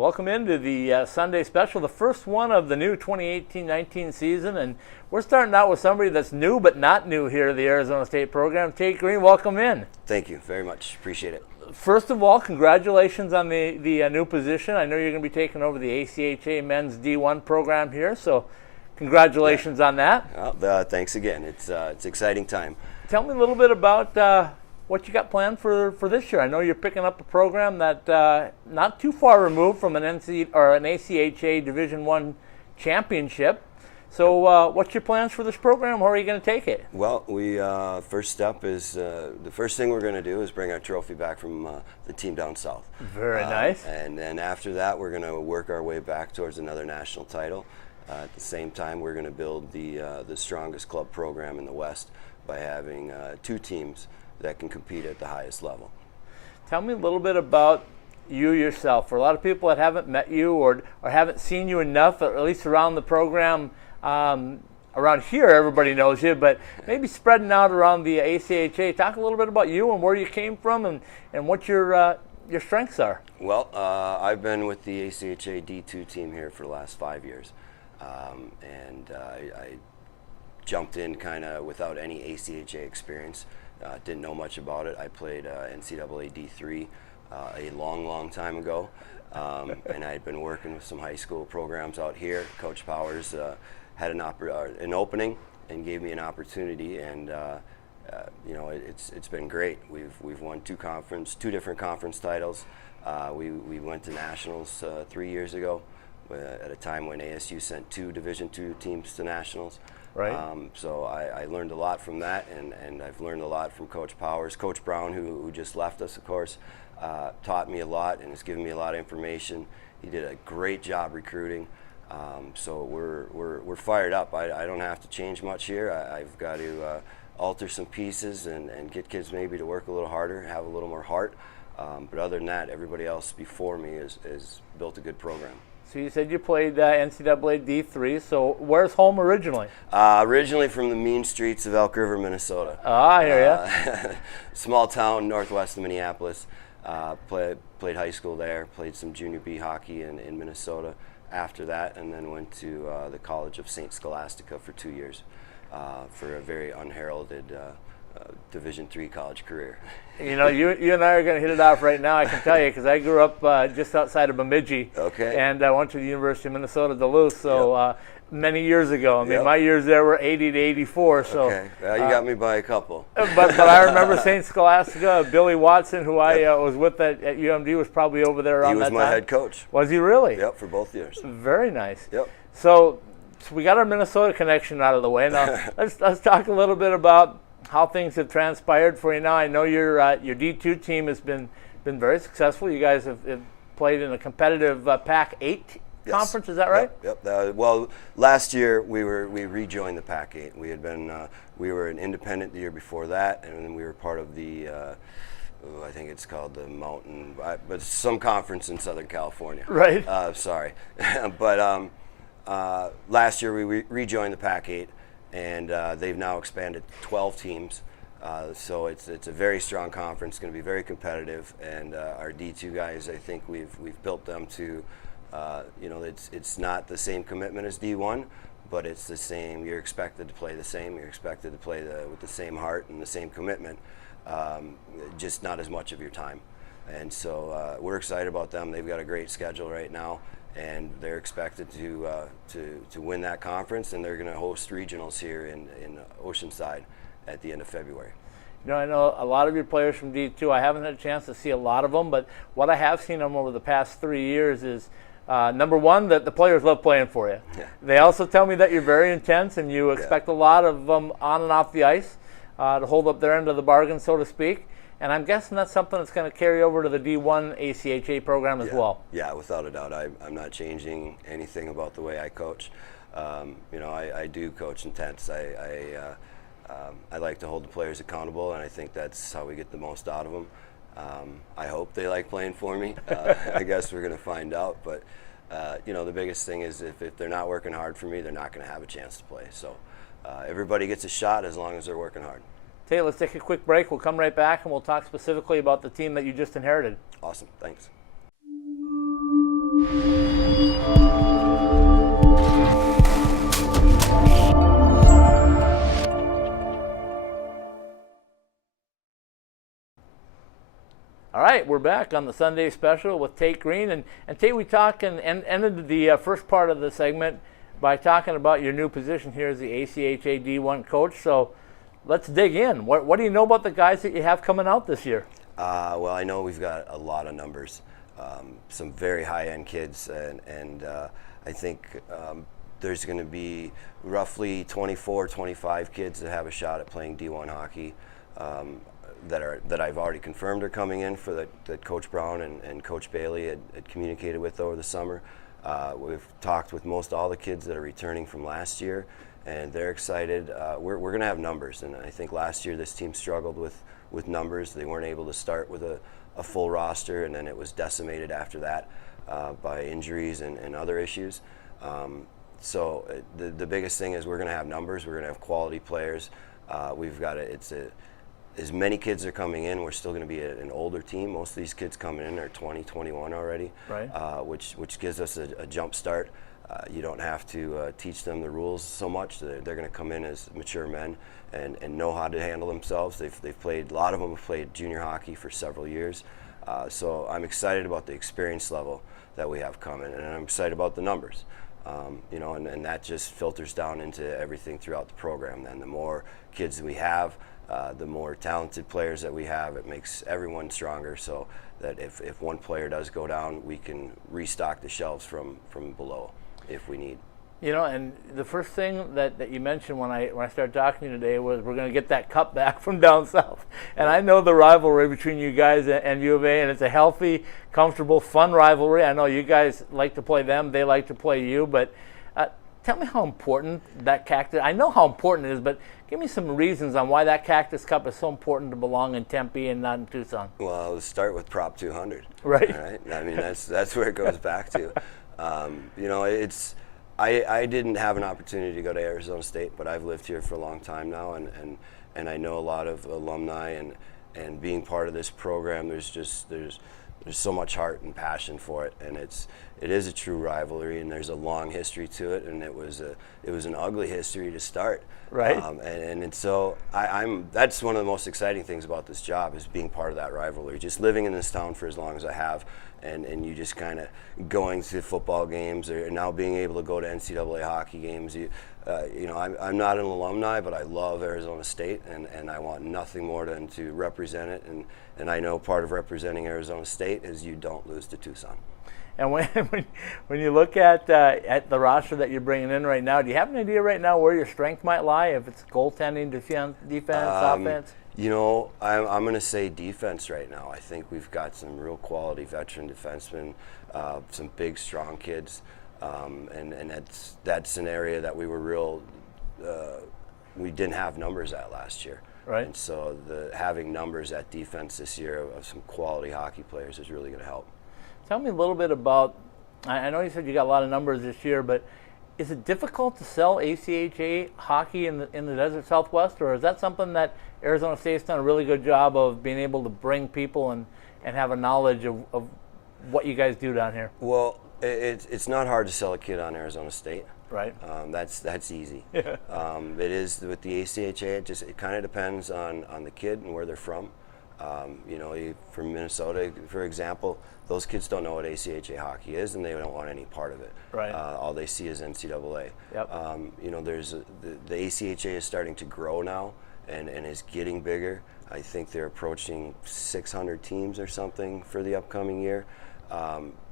Welcome into the Sunday Special, the first one of the new 2018-19 season, and we're starting out with somebody that's new but not new here to the Arizona State program. Tait Green, welcome in. Thank you very much. Appreciate it. First of all, congratulations on the new position. I know you're going to be taking over the ACHA men's D1 program here, so congratulations on that. Well, thanks again. It's exciting time. Tell me a little bit about what you got planned for this year. I know you're picking up a program that not too far removed from an ACHA Division I championship. So what's your plans for this program? How are you going to take it? Well, we first step is the first thing we're going to do is bring our trophy back from the team down south. Very nice. And then after that, we're going to work our way back towards another national title. At the same time, we're going to build the strongest club program in the West by having two teams that can compete at the highest level. Tell me a little bit about you yourself. For a lot of people that haven't met you or haven't seen you enough, at least around the program, around here everybody knows you, but maybe spreading out around the ACHA, talk a little bit about you and where you came from and what your strengths are. Well, I've been with the ACHA D2 team here for the last 5 years, and I jumped in kind of without any ACHA experience. Didn't know much about it. I played NCAA D3 a long time ago, and I had been working with some high school programs out here. Coach Powers had an opening and gave me an opportunity, and you know, it's been great. We've won two different conference titles. We went to nationals 3 years ago, at a time when ASU sent two Division II teams to nationals. Right. So I learned a lot from that, and I've learned a lot from Coach Powers. Coach Brown, who just left us, of course, taught me a lot and has given me a lot of information. He did a great job recruiting. So we're fired up. I don't have to change much here. I've got to alter some pieces and get kids maybe to work a little harder, have a little more heart. But other than that, everybody else before me has built a good program. So you said you played NCAA D3, so where's home originally? Originally from the mean streets of Elk River, Minnesota. I hear ya. Small town northwest of Minneapolis. Played high school there, played some junior B hockey in Minnesota after that, and then went to the College of St. Scholastica for 2 years for a very unheralded Division III college career. You know, you and I are going to hit it off right now, I can tell you, because I grew up just outside of Bemidji. Okay. And I went to the University of Minnesota Duluth, so many years ago. I mean, my years there were 80 to 84. So, okay, well, you got me by a couple. But I remember St. Scholastica. Billy Watson, who I was with at UMD, was probably over there around that time. He was my head coach. Was he really? Yep, for both years. Very nice. Yep. So we got our Minnesota connection out of the way. Now let's talk a little bit about how things have transpired for you now. I know your D2 team has been very successful. You guys have played in a competitive Pac-8 conference. Is that right? Yep. Well, last year we rejoined the Pac-8. We had been we were an independent the year before that, and then we were part of the I think it's called the Mountain, but some conference in Southern California. Right. Sorry, but last year we rejoined the Pac-8. And they've now expanded 12 teams, so it's a very strong conference. Going to be very competitive, and our D2 guys, I think we've built them to, you know, it's not the same commitment as D1, but it's the same. You're expected to play the same. You're expected to play with the same heart and the same commitment, just not as much of your time. And so we're excited about them. They've got a great schedule right now, and they're expected to win that conference, and they're going to host regionals here in Oceanside at the end of February. You know, I know a lot of your players from D2. I haven't had a chance to see a lot of them, but what I have seen them over the past 3 years is, number one, that the players love playing for you. Yeah. They also tell me that you're very intense, and you expect a lot of them on and off the ice to hold up their end of the bargain, so to speak. And I'm guessing that's something that's going to carry over to the D1 ACHA program as well. Yeah, without a doubt. I'm not changing anything about the way I coach. You know, I do coach intense. I like to hold the players accountable, and I think that's how we get the most out of them. I hope they like playing for me. I guess we're going to find out. But, you know, the biggest thing is if they're not working hard for me, they're not going to have a chance to play. So everybody gets a shot as long as they're working hard. Tait, let's take a quick break. We'll come right back, and we'll talk specifically about the team that you just inherited. Awesome. Thanks. we're back on the Sunday Special with Tait Green. And Tait, we talked and ended the first part of the segment by talking about your new position here as the ACHA D1 coach. So let's dig in. What do you know about the guys that you have coming out this year? Well, I know we've got a lot of numbers, some very high-end kids, and I think there's going to be roughly 24, 25 kids that have a shot at playing D1 hockey that I've already confirmed are coming in for that Coach Brown and Coach Bailey had communicated with over the summer. We've talked with most all the kids that are returning from last year, and they're excited. We're going to have numbers, and I think last year this team struggled with numbers. They weren't able to start with a full roster, and then it was decimated after that by injuries and other issues. So the biggest thing is we're going to have numbers. We're going to have quality players. We've got as many kids are coming in, we're still going to be an older team. Most of these kids coming in are 20, 21 already, right. Which gives us a jump start. You don't have to teach them the rules so much. They're going to come in as mature men and know how to handle themselves. They've played, a lot of them have played junior hockey for several years. So I'm excited about the experience level that we have coming, and I'm excited about the numbers. And that just filters down into everything throughout the program. Then the more kids that we have, the more talented players that we have, it makes everyone stronger, so that if one player does go down, we can restock the shelves from below if we need. And the first thing that you mentioned when I started talking to you today was we're going to get that cup back from down south. And I know the rivalry between you guys and U of A, and it's a healthy, comfortable, fun rivalry. I know you guys like to play them, they like to play you, but tell me how important that Cactus, I know how important it is, but give me some reasons on why that Cactus Cup is so important to belong in Tempe and not in Tucson. Well, let's start with Prop 200. Right. I mean, that's where it goes back to. I didn't have an opportunity to go to Arizona State, but I've lived here for a long time now, and I know a lot of alumni, and being part of this program, there's so much heart and passion for it, and it is a true rivalry, and there's a long history to it, and it was an ugly history to start. Right. And so that's one of the most exciting things about this job, is being part of that rivalry. Just living in this town for as long as I have, and you just kind of going to football games, or now being able to go to NCAA hockey games. I'm not an alumni, but I love Arizona State, and I want nothing more than to represent it. And I know part of representing Arizona State is you don't lose to Tucson. And when you look at the roster that you're bringing in right now, do you have an idea right now where your strength might lie? If it's goaltending, defense, offense? I'm going to say defense right now. I think we've got some real quality veteran defensemen, some big, strong kids, and that's an area that we were we didn't have numbers at last year. Right. And so having numbers at defense this year of some quality hockey players is really going to help. Tell me a little bit about, I know you said you got a lot of numbers this year, but is it difficult to sell ACHA hockey in the Desert Southwest, or is that something that Arizona State's done a really good job of being able to bring people and have a knowledge of what you guys do down here? Well, it's not hard to sell a kid on Arizona State. Right. That's easy. Yeah. It is with the ACHA. It kind of depends on the kid and where they're from. From Minnesota, for example, those kids don't know what ACHA hockey is, and they don't want any part of it. Right. All they see is NCAA. Yep. The ACHA is starting to grow now, and is getting bigger. I think they're approaching 600 teams or something for the upcoming year.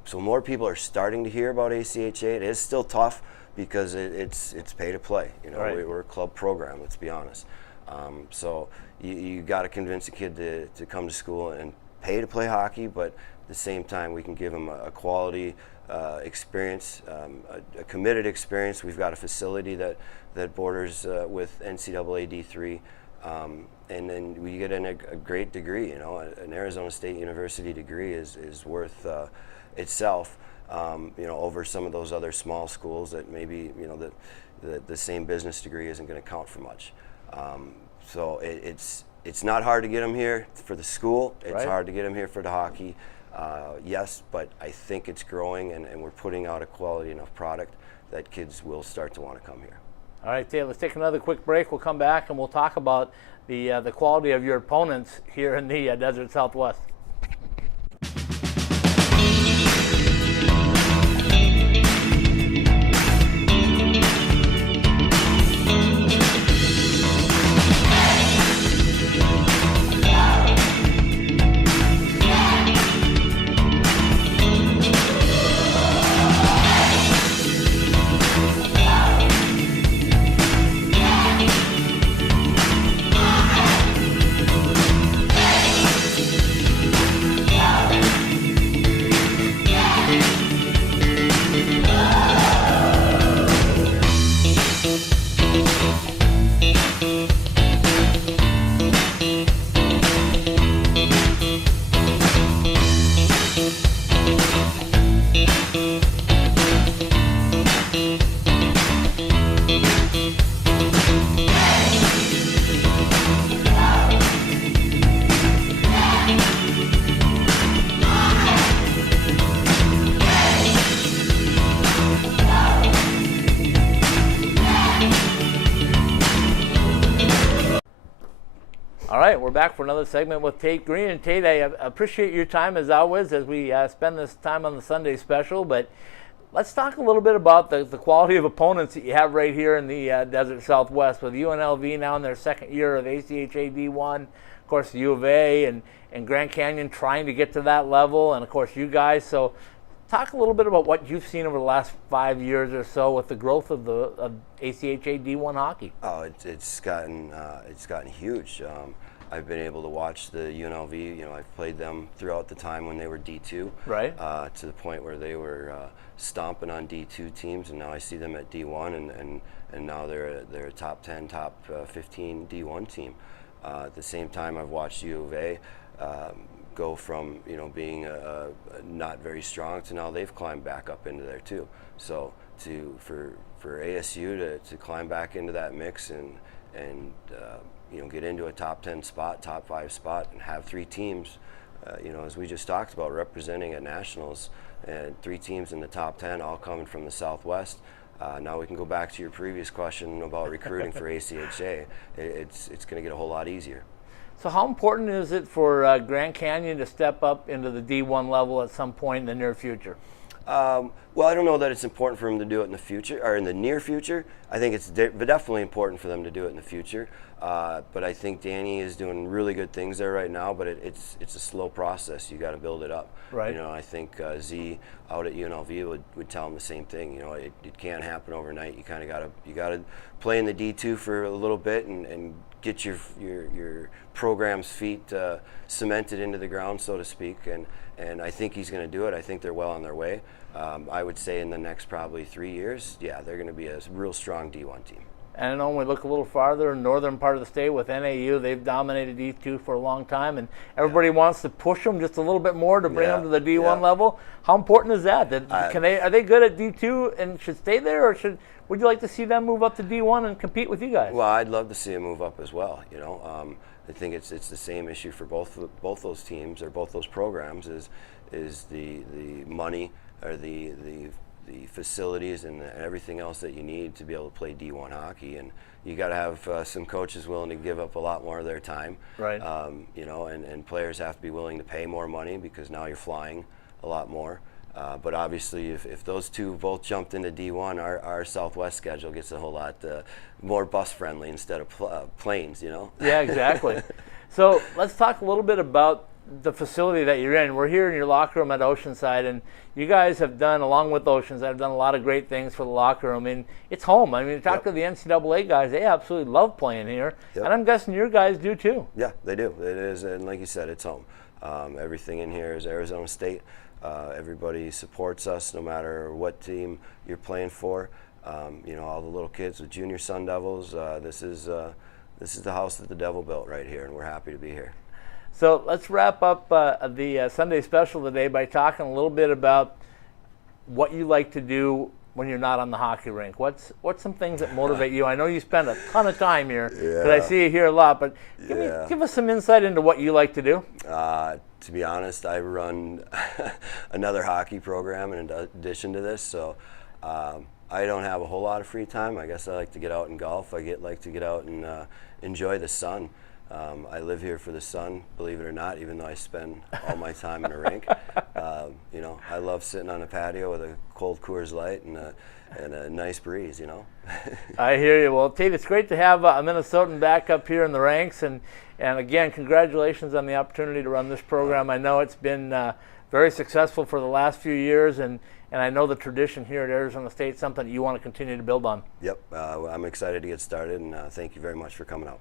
So more people are starting to hear about ACHA. It is still tough because it's pay to play. Right. We're a club program. Let's be honest. So you got to convince a kid to come to school and pay to play hockey, but at the same time we can give them a quality experience, a committed experience. We've got a facility that borders with NCAA D3, and then we get in a great degree. An Arizona State University degree is worth itself. Over some of those other small schools that maybe the same business degree isn't going to count for much. So it's not hard to get them here for the school. It's Right. hard to get them here for the hockey. Yes, but I think it's growing, and we're putting out a quality enough product that kids will start to want to come here. All right, Tait, let's take another quick break. We'll come back and we'll talk about the quality of your opponents here in the Desert Southwest. right, we're back for another segment with Tait Green. And Tait, I appreciate your time as always as we spend this time on the Sunday Special. But let's talk a little bit about the quality of opponents that you have right here in the Desert Southwest with UNLV now in their second year of ACHA D1. Of course, U of A and Grand Canyon trying to get to that level, and of course you guys. So talk a little bit about what you've seen over the last 5 years or so with the growth of ACHA D1 hockey. Oh, it's gotten huge. I've been able to watch the UNLV. I've played them throughout the time when they were D2, right? To the point where they were stomping on D2 teams, and now I see them at D1, and now they're a top 10, top 15 D1 team. At the same time, I've watched U of A go from being not very strong to now they've climbed back up into there too. So for ASU to climb back into that mix and get into a top 10 spot, top 5 spot, and have 3 teams, as we just talked about, representing at nationals, and 3 teams in the top 10, all coming from the Southwest. Now we can go back to your previous question about recruiting for ACHA. It's going to get a whole lot easier. So how important is it for Grand Canyon to step up into the D1 level at some point in the near future? Well, I don't know that it's important for them to do it in the future or in the near future. I think it's definitely important for them to do it in the future. But I think Danny is doing really good things there right now. But it's a slow process. You got to build it up. Right. I think Z out at UNLV would tell him the same thing. It can't happen overnight. You kind of got to play in the D2 for a little bit and get your program's feet cemented into the ground, so to speak. And I think he's going to do it. I think they're well on their way. I would say in the next probably 3 years, yeah, they're going to be a real strong D1 team. And I know when we look a little farther, northern part of the state with NAU, they've dominated D2 for a long time, and everybody wants to push them just a little bit more to bring them to the D1 level. How important is that? Are they good at D2 and should stay there, or would you like to see them move up to D1 and compete with you guys? Well, I'd love to see them move up as well. I think it's the same issue for both those teams or both those programs is the money or the facilities and everything else that you need to be able to play D1 hockey, and you got to have some coaches willing to give up a lot more of their time, right? And players have to be willing to pay more money because now you're flying a lot more. But obviously, if those two both jumped into D1, our Southwest schedule gets a whole lot more bus friendly instead of planes. Yeah, exactly. So let's talk a little bit about the facility that you're in. We're here in your locker room at Oceanside, and you guys have done, along with Oceanside, have done a lot of great things for the locker room. And it's home. I mean, you talk to the NCAA guys; they absolutely love playing here, and I'm guessing your guys do too. Yeah, they do. It is, and like you said, it's home. Everything in here is Arizona State. Everybody supports us, no matter what team you're playing for. All the little kids with Junior Sun Devils. This is the house that the Devil built right here, and we're happy to be here. So let's wrap up the Sunday Special today by talking a little bit about what you like to do when you're not on the hockey rink. What's some things that motivate you? I know you spend a ton of time here, because I see you here a lot, but give us some insight into what you like to do. To be honest, I run another hockey program in addition to this, so I don't have a whole lot of free time. I guess I like to get out and golf. Like to get out and enjoy the sun. I live here for the sun, believe it or not, even though I spend all my time in a rink. I love sitting on a patio with a cold Coors Light and a nice breeze, I hear you. Well, Tait, it's great to have a Minnesotan back up here in the ranks. And again, congratulations on the opportunity to run this program. I know it's been very successful for the last few years, and I know the tradition here at Arizona State is something that you want to continue to build on. Yep. I'm excited to get started, and thank you very much for coming out.